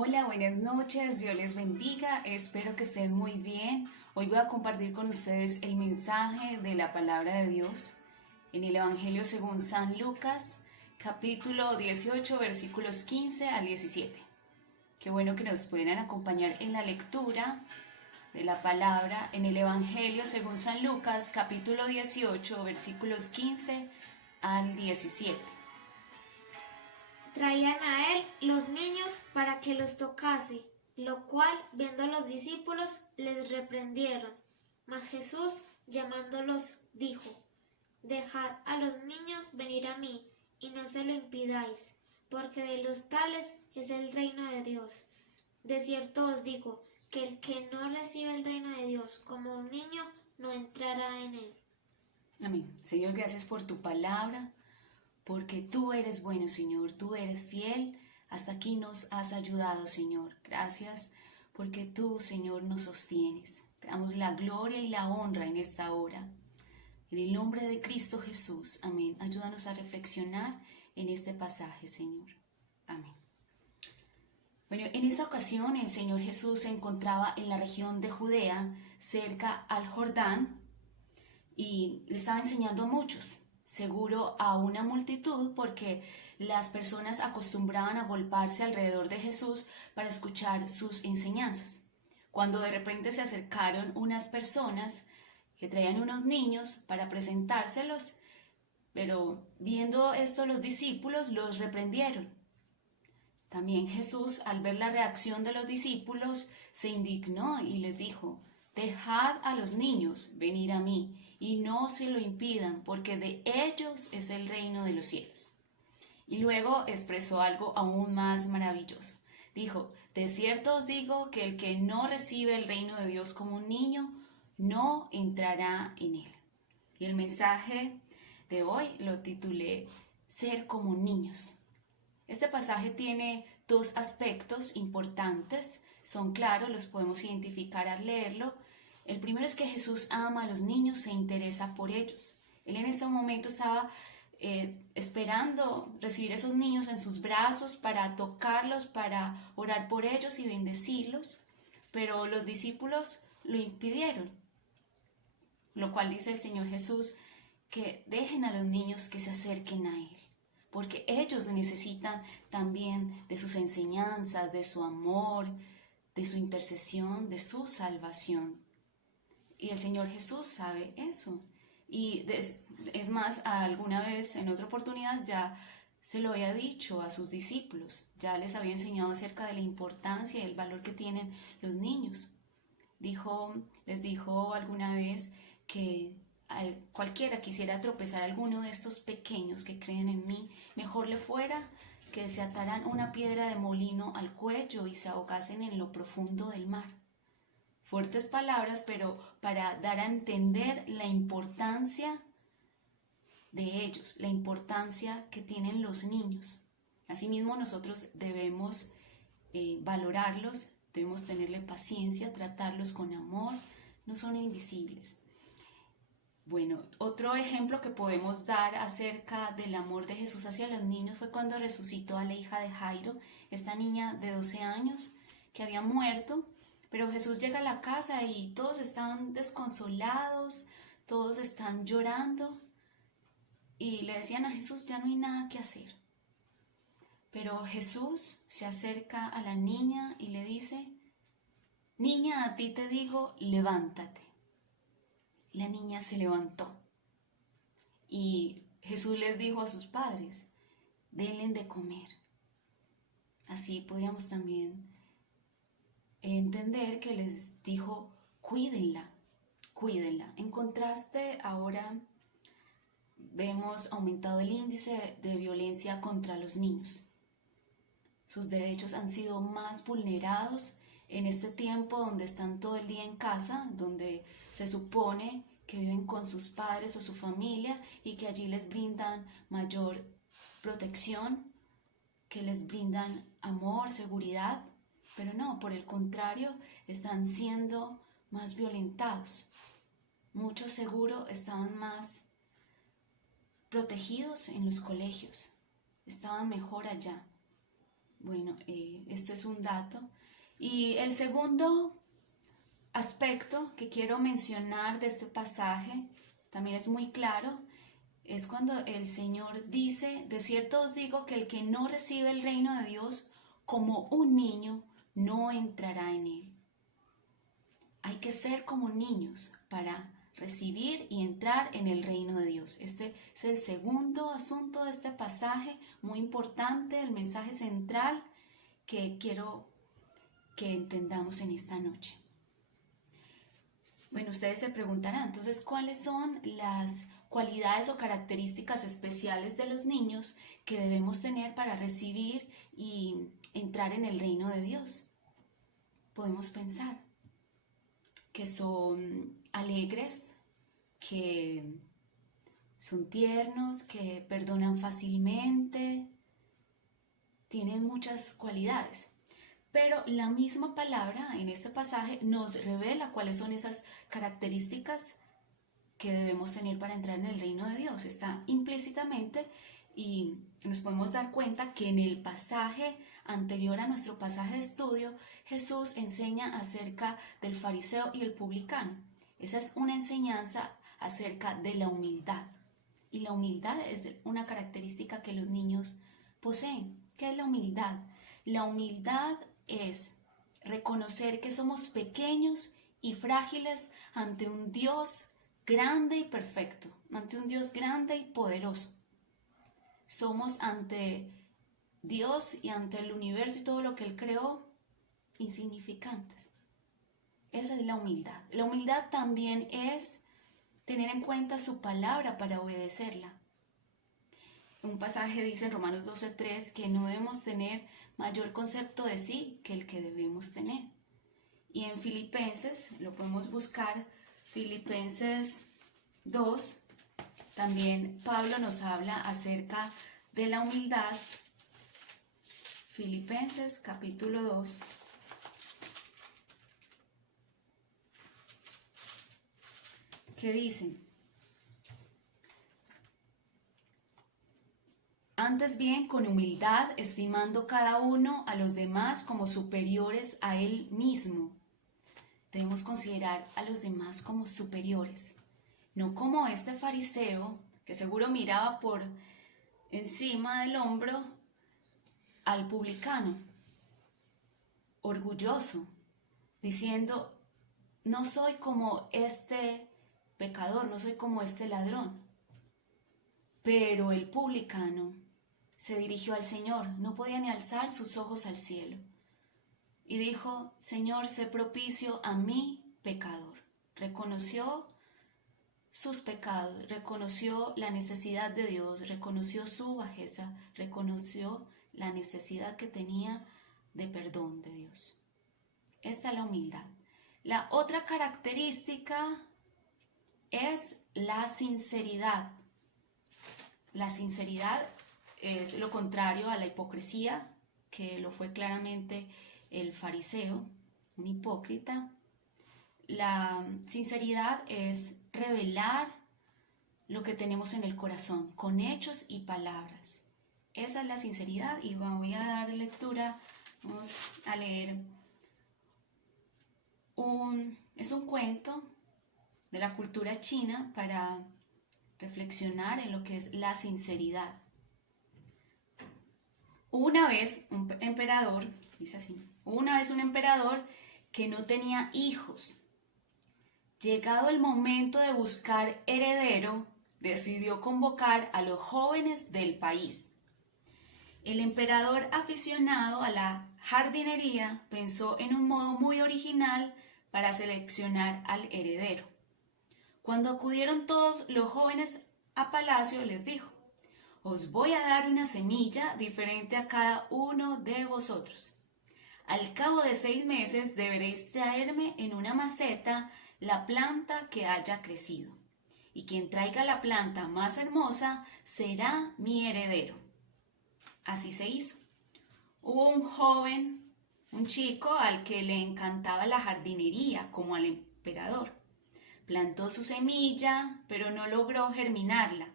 Hola, buenas noches, Dios les bendiga, espero que estén muy bien. Hoy voy a compartir con ustedes el mensaje de la palabra de Dios en el Evangelio según San Lucas, capítulo 18, versículos 15 al 17. Qué bueno que nos puedan acompañar en la lectura de la palabra en el Evangelio según San Lucas, capítulo 18, versículos 15 al 17. Traían a él los niños para que los tocase, lo cual, viendo los discípulos, les reprendieron. Mas Jesús, llamándolos, dijo: Dejad a los niños venir a mí, y no se lo impidáis, porque de los tales es el reino de Dios. De cierto os digo, que el que no recibe el reino de Dios como un niño, no entrará en él. Amén. Señor, gracias por tu palabra, porque tú eres bueno, Señor, tú eres fiel. Hasta aquí nos has ayudado, Señor. Gracias porque tú, Señor, nos sostienes. Te damos la gloria y la honra en esta hora. En el nombre de Cristo Jesús. Amén. Ayúdanos a reflexionar en este pasaje, Señor. Amén. Bueno, en esta ocasión el Señor Jesús se encontraba en la región de Judea, cerca al Jordán, y le estaba enseñando a muchos, seguro a una multitud, porque las personas acostumbraban a agolparse alrededor de Jesús para escuchar sus enseñanzas. Cuando de repente se acercaron unas personas que traían unos niños para presentárselos, pero viendo esto los discípulos los reprendieron. También Jesús, al ver la reacción de los discípulos, se indignó y les dijo: Dejad a los niños venir a mí, y no se lo impidan, porque de ellos es el reino de los cielos. Y luego expresó algo aún más maravilloso. Dijo: De cierto os digo que el que no recibe el reino de Dios como un niño, no entrará en él. Y el mensaje de hoy lo titulé Ser como niños. Este pasaje tiene dos aspectos importantes, son claros, los podemos identificar al leerlo. El primero es que Jesús ama a los niños, se interesa por ellos. Él en este momento estaba esperando recibir a esos niños en sus brazos para tocarlos, para orar por ellos y bendecirlos, pero los discípulos lo impidieron, lo cual dice el Señor Jesús que dejen a los niños que se acerquen a Él, porque ellos necesitan también de sus enseñanzas, de su amor, de su intercesión, de su salvación. Y el Señor Jesús sabe eso. Y es más, alguna vez, en otra oportunidad, ya se lo había dicho a sus discípulos, ya les había enseñado acerca de la importancia y el valor que tienen los niños. Les dijo alguna vez que cualquiera quisiera tropezar a alguno de estos pequeños que creen en mí, mejor le fuera que se ataran una piedra de molino al cuello y se ahogasen en lo profundo del mar. Fuertes palabras, pero para dar a entender la importancia de ellos, la importancia que tienen los niños. Asimismo, nosotros debemos valorarlos, debemos tenerle paciencia, tratarlos con amor, no son invisibles. Bueno, otro ejemplo que podemos dar acerca del amor de Jesús hacia los niños fue cuando resucitó a la hija de Jairo, esta niña de 12 años que había muerto, pero Jesús llega a la casa y todos están desconsolados, todos están llorando y le decían a Jesús: ya no hay nada que hacer. Pero Jesús se acerca a la niña y le dice: niña, a ti te digo, levántate. La niña se levantó y Jesús les dijo a sus padres: denle de comer. Así podríamos también entender que les dijo: cuídenla, cuídenla. En contraste, ahora vemos aumentado el índice de violencia contra los niños. Sus derechos han sido más vulnerados en este tiempo donde están todo el día en casa, donde se supone que viven con sus padres o su familia y que allí les brindan mayor protección, que les brindan amor, seguridad, pero no, por el contrario, están siendo más violentados. Muchos seguro estaban más protegidos en los colegios, estaban mejor allá. Bueno, esto es un dato. Y el segundo aspecto que quiero mencionar de este pasaje, también es muy claro, es cuando el Señor dice: de cierto os digo que el que no recibe el reino de Dios como un niño, no entrará en él. Hay que ser como niños para recibir y entrar en el reino de Dios. Este es el segundo asunto de este pasaje, muy importante, el mensaje central que quiero que entendamos en esta noche. Bueno, ustedes se preguntarán, entonces, ¿cuáles son las cualidades o características especiales de los niños que debemos tener para recibir y entrar en el reino de Dios? Podemos pensar que son alegres, que son tiernos, que perdonan fácilmente, tienen muchas cualidades. Pero la misma palabra en este pasaje nos revela cuáles son esas características que debemos tener para entrar en el reino de Dios. Está implícitamente y nos podemos dar cuenta que en el pasaje anterior a nuestro pasaje de estudio, Jesús enseña acerca del fariseo y el publicano. Esa es una enseñanza acerca de la humildad. Y la humildad es una característica que los niños poseen. ¿Qué es la humildad? La humildad es reconocer que somos pequeños y frágiles ante un Dios grande y perfecto, ante un Dios grande y poderoso. Somos ante Dios y ante el universo y todo lo que Él creó insignificantes. Esa es la humildad. La humildad también es tener en cuenta su palabra para obedecerla. Un pasaje dice en Romanos 12:3 que no debemos tener mayor concepto de sí que el que debemos tener. Y en Filipenses, lo podemos buscar, Filipenses 2, también Pablo nos habla acerca de la humildad. Filipenses capítulo 2. ¿Qué dice? Antes bien, con humildad, estimando cada uno a los demás como superiores a él mismo. Debemos considerar a los demás como superiores, no como este fariseo que seguro miraba por encima del hombro al publicano, orgulloso, diciendo: no soy como este pecador, no soy como este ladrón. Pero el publicano se dirigió al Señor, no podía ni alzar sus ojos al cielo, y dijo: Señor, sé propicio a mi pecador. Reconoció sus pecados, reconoció la necesidad de Dios, reconoció su bajeza, reconoció la necesidad que tenía de perdón de Dios. Esta es la humildad. La otra característica es la sinceridad. La sinceridad es lo contrario a la hipocresía, que lo fue claramente el fariseo, un hipócrita. La sinceridad es revelar lo que tenemos en el corazón, con hechos y palabras. Esa es la sinceridad, y voy a dar lectura, vamos a leer es un cuento de la cultura china para reflexionar en lo que es la sinceridad. Una vez un emperador, dice así, una vez un emperador que no tenía hijos. Llegado el momento de buscar heredero, decidió convocar a los jóvenes del país. El emperador, aficionado a la jardinería, pensó en un modo muy original para seleccionar al heredero. Cuando acudieron todos los jóvenes a palacio, les dijo: os voy a dar una semilla diferente a cada uno de vosotros. Al cabo de 6 meses deberéis traerme en una maceta la planta que haya crecido, y quien traiga la planta más hermosa será mi heredero. Así se hizo. Hubo un joven, un chico al que le encantaba la jardinería como al emperador. Plantó su semilla, pero no logró germinarla.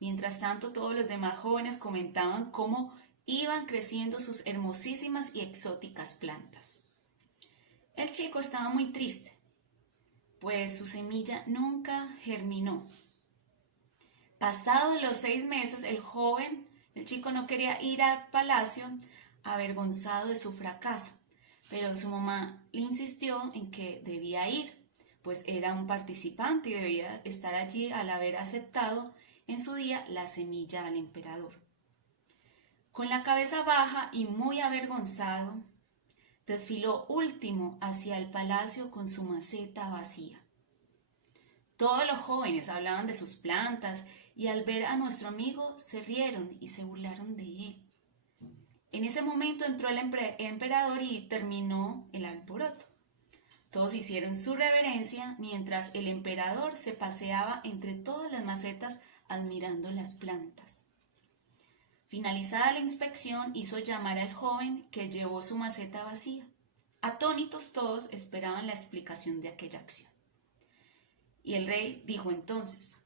Mientras tanto, todos los demás jóvenes comentaban cómo iban creciendo sus hermosísimas y exóticas plantas. El chico estaba muy triste, pues su semilla nunca germinó. Pasados los 6 meses, el chico no quería ir al palacio, avergonzado de su fracaso, pero su mamá le insistió en que debía ir, pues era un participante y debía estar allí al haber aceptado en su día la semilla al emperador. Con la cabeza baja y muy avergonzado, desfiló último hacia el palacio con su maceta vacía. Todos los jóvenes hablaban de sus plantas y al ver a nuestro amigo se rieron y se burlaron de él. En ese momento entró el emperador y terminó el alboroto. Todos hicieron su reverencia mientras el emperador se paseaba entre todas las macetas admirando las plantas. Finalizada la inspección, hizo llamar al joven que llevó su maceta vacía. Atónitos todos esperaban la explicación de aquella acción. Y el rey dijo entonces,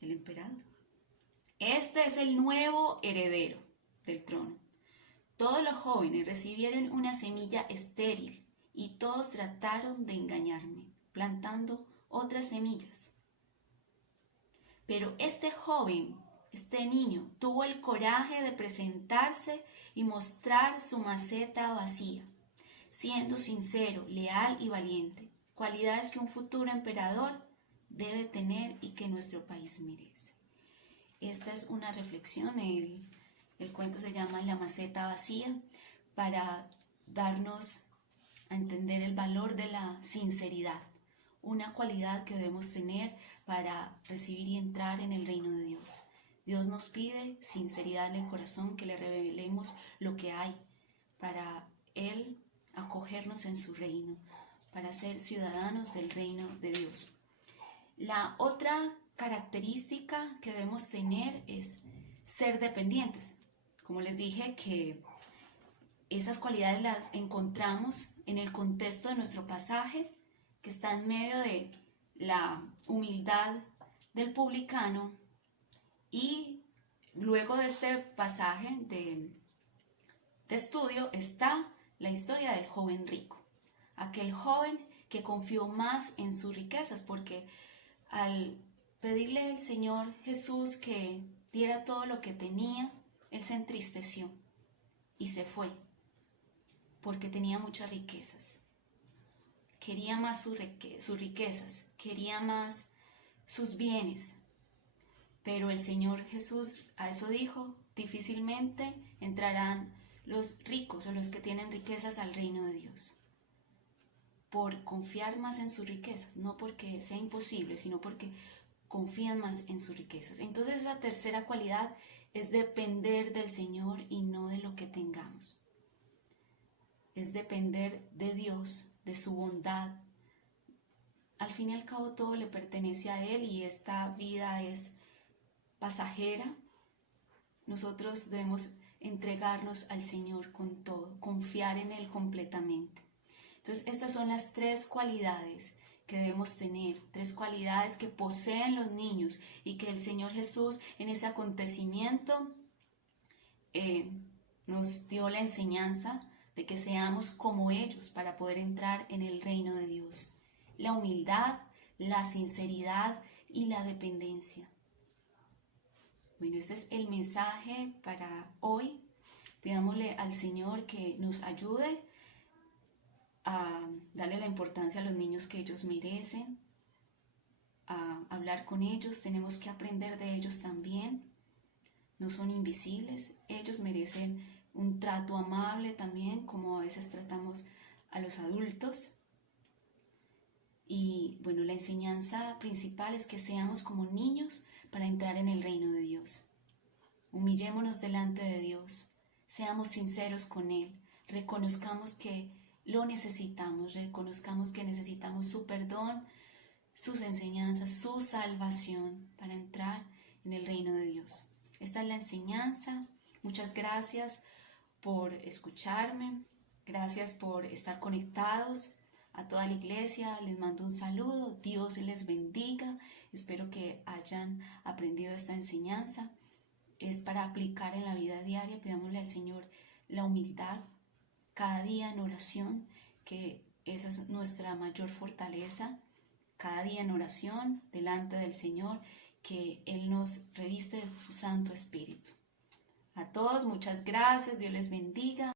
el emperador, este es el nuevo heredero del trono. Todos los jóvenes recibieron una semilla estéril y todos trataron de engañarme, plantando otras semillas. Pero este joven, este niño, tuvo el coraje de presentarse y mostrar su maceta vacía, siendo sincero, leal y valiente, cualidades que un futuro emperador debe tener y que nuestro país merece. Esta es una reflexión, el cuento se llama La maceta vacía, para darnos a entender el valor de la sinceridad, una cualidad que debemos tener para recibir y entrar en el reino de Dios. Dios nos pide sinceridad en el corazón, que le revelemos lo que hay para Él acogernos en su reino, para ser ciudadanos del reino de Dios. La otra característica que debemos tener es ser dependientes. Como les dije, que esas cualidades las encontramos en el contexto de nuestro pasaje, que está en medio de la humildad del publicano, y luego de este pasaje de estudio está la historia del joven rico, aquel joven que confió más en sus riquezas, porque al pedirle al Señor Jesús que diera todo lo que tenía, él se entristeció y se fue, porque tenía muchas riquezas. Quería más sus riquezas, quería más sus bienes. Pero el Señor Jesús a eso dijo, difícilmente entrarán los ricos o los que tienen riquezas al reino de Dios. Por confiar más en sus riquezas, no porque sea imposible, sino porque confían más en sus riquezas. Entonces la tercera cualidad es depender del Señor y no de lo que tengamos. Es depender de Dios, de su bondad. Al fin y al cabo todo le pertenece a Él y esta vida es pasajera. Nosotros debemos entregarnos al Señor con todo, confiar en Él completamente. Entonces estas son las 3 cualidades que debemos tener, 3 cualidades que poseen los niños y que el Señor Jesús en ese acontecimiento nos dio la enseñanza de que seamos como ellos para poder entrar en el reino de Dios. La humildad, la sinceridad y la dependencia. Bueno, este es el mensaje para hoy. Pidámosle al Señor que nos ayude a darle la importancia a los niños que ellos merecen, a hablar con ellos. Tenemos que aprender de ellos también. No son invisibles, ellos merecen un trato amable también, como a veces tratamos a los adultos. Y bueno, la enseñanza principal es que seamos como niños para entrar en el reino de Dios. Humillémonos delante de Dios, seamos sinceros con Él, reconozcamos que lo necesitamos, reconozcamos que necesitamos su perdón, sus enseñanzas, su salvación para entrar en el reino de Dios. Esta es la enseñanza. Muchas gracias por escucharme, gracias por estar conectados. A toda la iglesia les mando un saludo, Dios les bendiga, espero que hayan aprendido esta enseñanza es para aplicar en la vida diaria. Pidámosle al Señor la humildad cada día en oración, que esa es nuestra mayor fortaleza, cada día en oración delante del Señor, que Él nos reviste de su Santo Espíritu. A todos, muchas gracias, Dios les bendiga.